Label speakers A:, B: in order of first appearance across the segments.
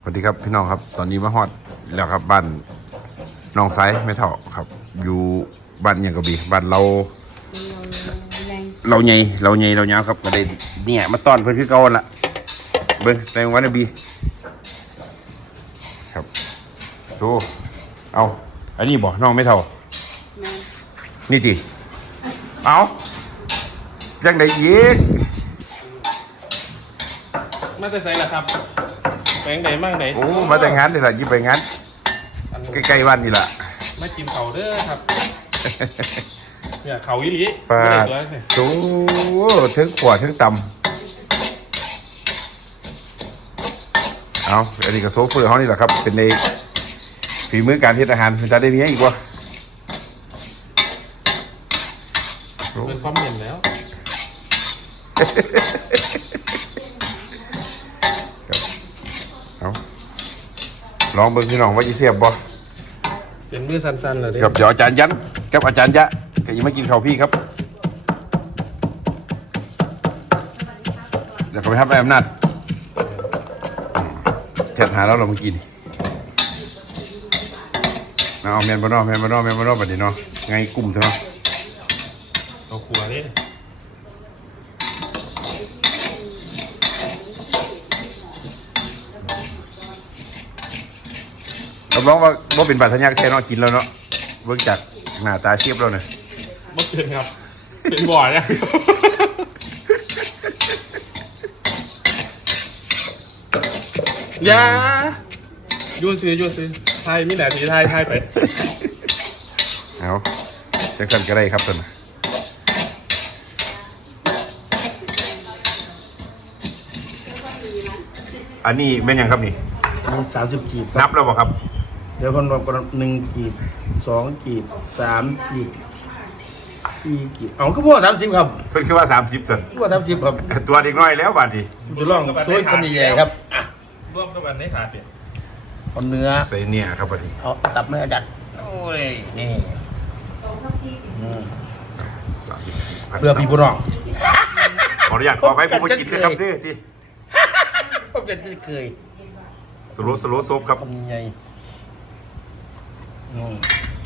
A: สวัสดีครับพี่น้องครับตอนนี้มาฮอดแล้วครับบ้านน้องไซไม่เท่าครับอยู่บ้านอย่างกระบี่บ้านเราใหญ่เรายาวครับก็ได้เนี่ยมาต้อนเพื่อนคือเก่าละเบิ้งในวันนบีครับโธ่เอาอันนี้บอกน้องไม่เท่านี่จีเอายังได้อีก
B: มาแต่ใส่ละครับแปลงไหนมั่งไหน
A: โอ้มาแต่งงานนี่แหละยิบไปงานใกล้ๆวันนี่แหละ
B: ไม่กินเขาเด้อครับเนี่ยเขาอีหลี
A: ปลา
B: ไม่ได้ตัวเลย
A: โอ้ถึงขวดถึงต่ำเอาอันนี้ก็โซเฟอร์เขานี่แหละครับเป็นในฝีมือการเฮ็ดอาหารมันจะได้เนี้ยอีกวะ
B: เป็นความเห็นแล้ว
A: เอาลองเบิ่งพี่น้องว่าจะเสียบบ่
B: เป็นมือสั้นๆเลย
A: ครับเดี๋ยวอาจารย์ยันกับอาจารย์ยะก็ยังไม่กินข้าวพี่ครับเดี๋ยวเขาไปทับไอ้อำนาจแชทหาแล้วเราเมื่อกี้นี่เอาแมนบ่เนาะบัดนี้เนาะไงกลุ่มเถอะเนาะ
B: เอาขัวนี่
A: รับรองว่าเป็นบาดทะยักแท้เนาะกินแล้วเนาะเบิ่งจากหน้าตาเชียบแล้วเนี่ย
B: บ่เป็นครับเป็นบ่อเนี่ยอย่าโยนซื้อไทยมีหน้าที่ไทยไป
A: เอาจังสั่นก็ได้ครับท่านอันนี้แม่นยังครับนี่
C: มี30 กีบ
A: นับแล้วบ่ครับ
C: เดี๋ยวคนรวมกัน1 กีบ 2 กีบ 3 กีบ 4 กีบเอาก็พวก30 ครับ
A: เพิ่นคือว่า30สั่น
C: พวก30 ครับ
A: ตัวเด็กน้อยแล้วบัดนี้
C: จะลองซอยคำใหญ่ๆครับอ่ะ
B: รวมกับอันนี้ขาดเนี่ย
C: เอาเนื้อ
A: ใส่เนี่ยครับบัดนี้
C: เอาตับไม่เอาดัดโอ้ยนี่อืมเพื่อพี่ผู้น้อง
A: ขออนุญาตขอไปผมบ่กินนะครับเด้อที่
C: ผมจะเคย
A: สโลว์ซบครับ
C: คำใหญ่อืม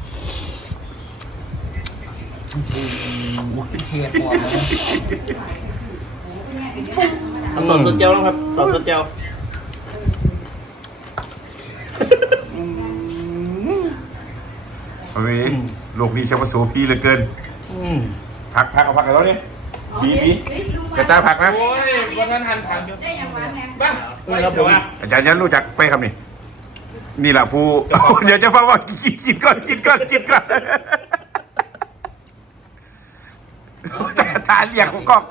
C: เฮียปวดเลยเอาสดเจียวนะครับสดเจียว
A: เอาไว้โลกนี้ช่างมาโสพีเหลือเกินพักเอาพักกันแล้วเนี่ยบีกระต้าพักนะ
B: โอ้ยวันนั้นหันทางเดียว
D: ได้ยังวันไง
B: บ้าไม่ครับผมว่า
A: อาจารย์ยันรู้จักไปครับนี่แหละผู้ เดี๋ยวจะฟังว่ากินก่อนทานเรียกผมก็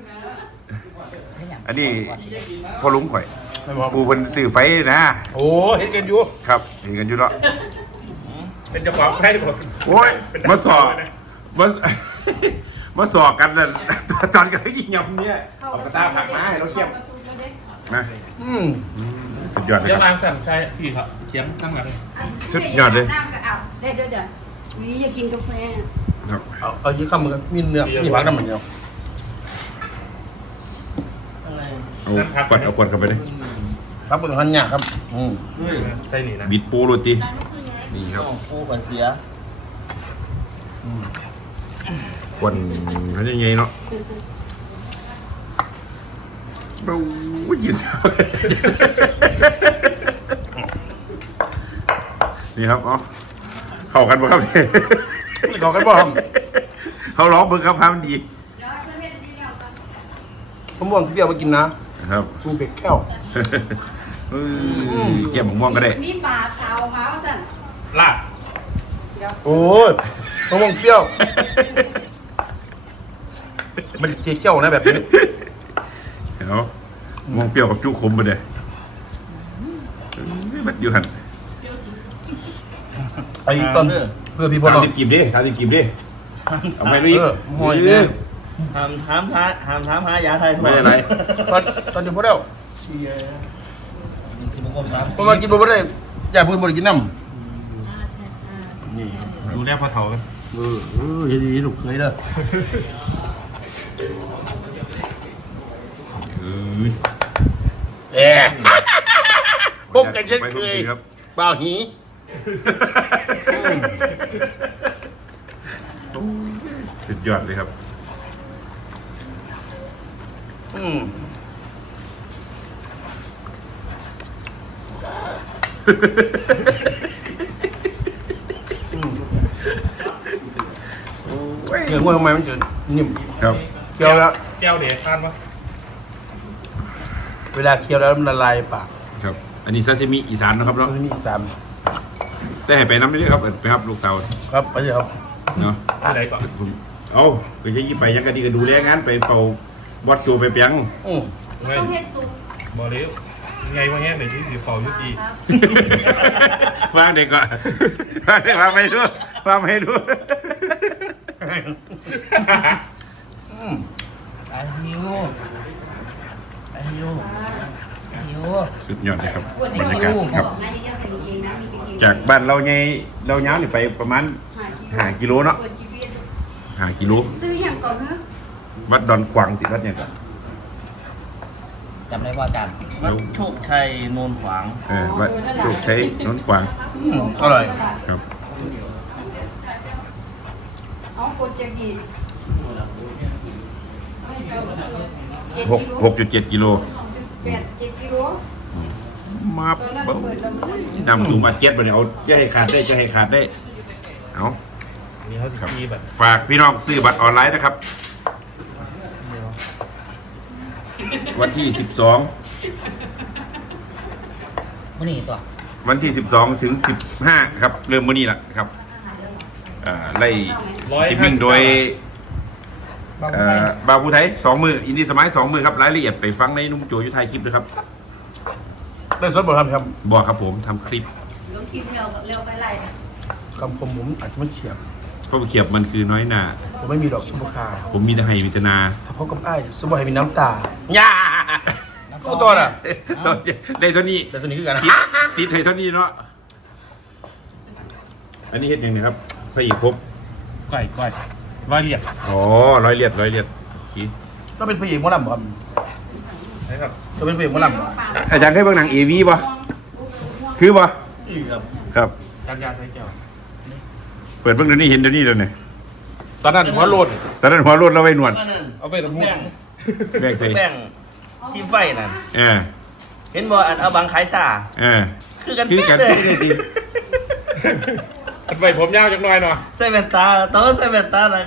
A: อันนี้พ่อลุงข่อยปูเป็นสื่อไฟนะ
C: โอ้เห็นกันอยู่
A: ครับเห็นกันอยู่เนาะ
B: เป็นเจ้าของแค่ที่ผม
A: โอ้ยมาสอบมาสอบกันน่ะจอนกันกี่ยำเนี่ยเอากระตาผักมาให้เราเทียบนะ สุดยอดเลย
B: เดี๋ยว
A: ครั
B: วา
A: บ
B: งสั่นใช่สี่ครับเขียมตั้งมาเลย
A: ชุดยอดเลย
D: น้ำก็เอาเดี๋ยวนี่อยากกินกาแฟ
A: ครับ
C: เอายี่ข้ามมือมีเนื้อมีผักน้ำมันเดียว
A: เอาควันเข้าไปเลย
C: ผักเป็นหันหยาครับ
B: ใช่นี่นะ
A: บิดปูโรตีนี่ครับ
C: ปูก่อนเสีย
A: ควันเขาจะไงเนาะดูยินนี่ครับเอาเข้ากันป่ะครับเนี่ย
C: ขอกันบ่ครับ
A: เขาร้องเบิ่งครับพามันดี
C: มะม่วงเปรี้ยวมากินนะครับ ปูเป็ดแก้ว
A: เกี่ยมม่วงก็ได้
D: มีปลาเทาเมาสั่น
B: ลาบ
C: โอ้ยมะม่วงเปรี้ยว มันเจี๊ยเจ้านะแบบนี้
A: เอาม่วงเปรี้ยวกับจุขมไปเลยบัดอยู่หัน
C: ไอ้ต้นเพื่อพี่พ่อน้อง
A: 30 กีบดิเอาไปลุย
C: หอยเนี่ย
E: ถามหายาไทย
A: ไม่ได้ไร
C: ตอนจะพูดแล้ว
E: สิบกว่าสาม
C: เพราะว่ากินบ่ได้อย่าพูดบ่ได้กินน้ำนี่
B: ดูแลพอเถากัน
C: เฮ็ดดีลูกเคยเด้อ เอ๊ะพบกันเช่นเคย
A: ครับ
C: บ่าวหี
A: สุดยอดเลยครับ
C: อืม เรื่องว่าทำไมมันถึงนิ่ม
A: ครับ
C: เคี้ยวแล้ว
B: แก้วเด็ดทานปะ
C: เวลาเคี้ยวแล้วมันละลายปาก
A: ครับ อันนี้ซาซิมิอีสานนะครับ
C: มั
A: เนาะ
C: นมีอีกสาม
A: แต่ให้ไปน้ำด้วยครับไปครับลูกเตา
C: ครับไปเลยครับ
A: เนาะ
B: ที่ไหนก่อน
A: ผมเอาไปจะยี่ไปยังกันดีก็ดูแลงานไปเฝ้าบอสโจไปเปียง
C: อืม
D: มันต้องเฮ็ดซุป
B: บอกเลยไงว่าแห้งไหนที่สีเฝ้ายุติ
D: ครับ
A: ฟังเด็กก่อนฟังไม่ดูฟังไม่ดู
C: อืม
E: อาฮิวอาฮิวอาฮิว
A: สุดยอดเลยครับ
D: ปวด
A: บรรยากาศครับ
D: นายยังใส่กางเกงนะมีกางเกง
A: จากบ้านเราไงเราย้าวนี่ไปประมาณ5 กิโลเนาะ
D: ปวด GPS
A: 5 กิโล
D: ซื้ออย่างก่อนเนอะ
A: วัดดอนกวางติดวัดเนี่ยก่อน
E: จำได้ว่ากันวัดโชคชัยโนนขวาง
A: วัดโชคชัยนนท์กวาง
C: อืมอร่อย
A: ครับ
D: เอากดจากดี
A: 6.7 กิโล
D: 8-7 กิโล
A: มา
D: ตอนนั้น
A: เบิ้ง
D: เปิดแล้วมัน
A: นำถุงมาเจ็ดไปเนี่ยเอาจะให้ขาดได้จะให้ขาดได้เอา
B: มีเขาสิกีแบบ
A: ฝากพี่น้องซื้อบัตรออนไลน์นะครับ วันที่
E: มื้อนี้ตัว
A: 12 วันที่ 12 ถึง 15 ครับ เริ่มมื้อนี้แหละครับไล่จิมมิ่งโดยบาวผู้ไทย2 มืออินดี้สมัย2 มือครับ รายละเอียดไปฟังในนุ่มโจยุทธไทยคลิปด้วยครับ
C: ได้สดบททำครับ
A: บอกครับผมทำคลิป
D: ลงคลิปเร็วไปไล่
C: คำผมอาจจะไม่เฉียบ
A: เพราะเขียบมันคือน้อยหนา
C: ผมไม่มีดอกชุบคา
A: ผมมีแต่ให้มีแต่นา
C: ถ้าพบกับไอ้ายสมบูรณ์ให้มีน้ำตาย่าตัวตัวน่ะ
A: ตัวได้เท่านี้
C: แต่ตัวนี้คือกันนะ
A: ซิดให้เท่านี้เนาะอันนี้เฮ็ดยังไงครับพระเอกภพ
B: ก้อยร้อยเหรียญ
A: อ๋อร้อยเลียดขี้
C: ก็เป็นพระเอกหมอลำบ่ครับ
B: นะครับ
C: ก็เป็นพระเอกหมอลำบ่
A: อาจารย์เคยเบิ่งหนังเอวีป่ะคือป่ะ
C: อีกครับ
A: ครับ
B: การยาใช้แก้ว
A: เปิดเบิ่งเดี๋ยวนี้เห็นเดี๋ยวนี้แล้วเนี่ย
B: ตอนนั้นหัวโลด
A: ตอนนั้นหัวรุ่นเราไปหนวด
B: เอาไปทำมุก
A: แบกใส่
E: แป้งที่ไฟนั่น
A: เออ
E: เห็นบ่อันเอาบังขายซา
A: เออ
E: คือกัน
A: คือกัน
E: เป๊ะ
A: ที่
E: เล
A: ได้
E: ย
A: ดี
B: อันไปผมยาวจังหน่อยเนาะ
E: ใส่แว่นตาต้องใส่แว่นตานะ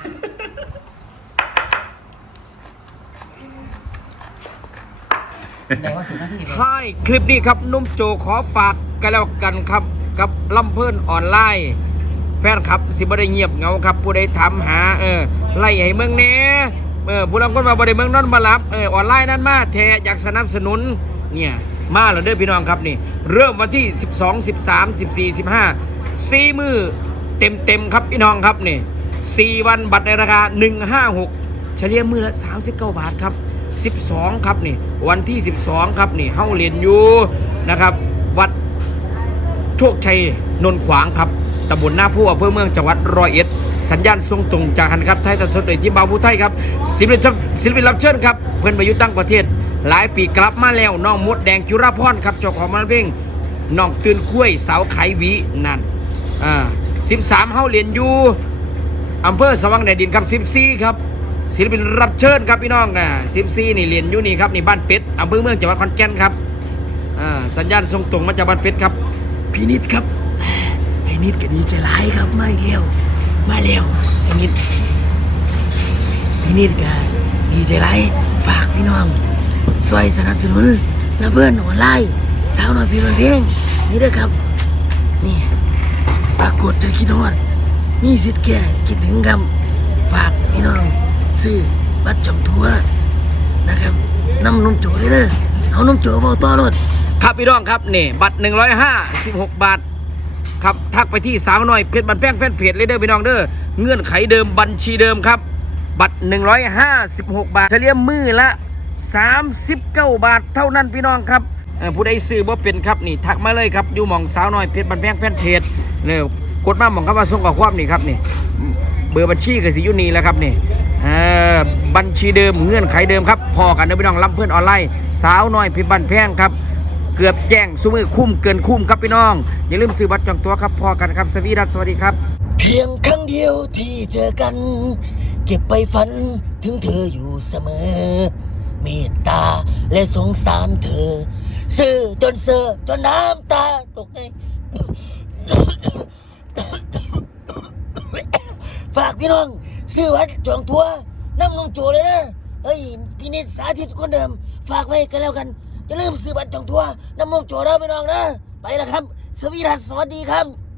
F: ท้ายคลิปนี้ครับนุ่มโจขอฝากกันแล้วกันครับกับลำเพิ่นออนไลน์ แฟนครับสิบ่ได้เงียบเหงาครับผู้ใดถามหาไล่ให้เมืองแหน่ผู้ลางคนมาบ่ได้เมืองนอนมารับออนไลน์นั้นมาแท้อยากสนับสนุนเนี่ยมาแล้วเด้อพี่น้องครับนี่เริ่มวันที่12 13 14 15 4มื้อเต็มครับพี่น้องครับนี่4วันบัตรในราคา156เฉลี่ยมื้อละ39 บาทครับ12ครับนี่วันที่12ครับนี่เฮาเรียนอยู่นะครับวัดโชคชัยนนท์ขวางครับตำบลหน้าผู้อำเภอเมืองจังหวัดร้อยเอ็ดสัญญาณทรงตรงจากหันครับไทยตัดสดโดยที่บ่าวผู้ไทยครับศิลปินรับเชิญครับเพื่อนไปอยู่ตั้งประเทศหลายปีกลับมาแล้วน้องมดแดงจุฬาพรครับเจ้าของมันเพลงน้องตื่นคุ้ยสาวไขหวีนั่น13เฮาเรียนอยู่อำเภอสว่างแดนดินครับ14ครับศิลปินรับเชิญครับพี่น้อง14นี่เรียนอยู่นี่ครับนี่บ้านเป็ดอำเภอเมืองจังหวัดขอนแก่นครับสัญญาณทรงตรงมาจากบ้านเป็ดครับพี่นิดครับไอ้นิดก็ดีใจร้ายครับมาเร็วไอ้นิดก็ดีใจร้ายฝากพี่น้องช่วยสนับสนุนนะเพื่อนออนไลน์สาวน้อยพี่น้อยเพลงนี่เด้อครับนี่ปรากฏใจคิดฮอดนี่สิทธิ์แก่คิดถึงครับฝากพี่น้องซื้อบัตรจองทัวร์นะครับนำนมโจเลยเด้อเอานมโจเบาต่อรถครับพี่น้องครับนี่บัตร156 บาทครับทักไปที่สาวน้อยเพชรบันแป้งแฟนเพจเลยเด้อพี่น้องเด้อเงื่อนไขเดิมบัญชีเดิมครับบัตร156 บาทเฉลี่ยมือละ39 บาทเท่านั้นพี่น้องครับผู้ใดซื้อบ่เป็นครับนี่ทักมาเลยครับอยู่หม่องสาวน้อยเพชรบันแป้งแฟนเพจเนี่ยกดมาหม่องคำว่าส่งข้อความนี่ครับนี่เบอร์บัญชีก็สิอยู่นี่แล้วครับนี่บัญชีเดิมเงื่อนไขเดิมครับพอกันเด้อพี่น้องรับเพื่อนออนไลน์สาวน้อยเพชรบันแป้งครับเกือบแจ้งซุมือคุ้มเกินคุ้มครับพี่น้องอย่าลืมซื้อบัตรจองตั๋วครับพอกันครับสวีดัสสวัสดีครับเพียงครั้งเดียวที่เจอกันเก็บไปฝันถึงเธออยู่เสมอเมตตาและสงสารเธอซื่อจนเซ่อจนน้ำตาตกใน ฝากพี่น้องซื้อวัดจองทัวร์น้ำนมโจเลยนะเฮ้ยพี่นิดสาธิตคนเดิมฝากไว้กันแล้วกันอย่าลืมซื้อบัตรจองทัวร์น้ำนมโจแล้วพี่น้องนะไปแล้วครับสวีดัสสวัสดีครับ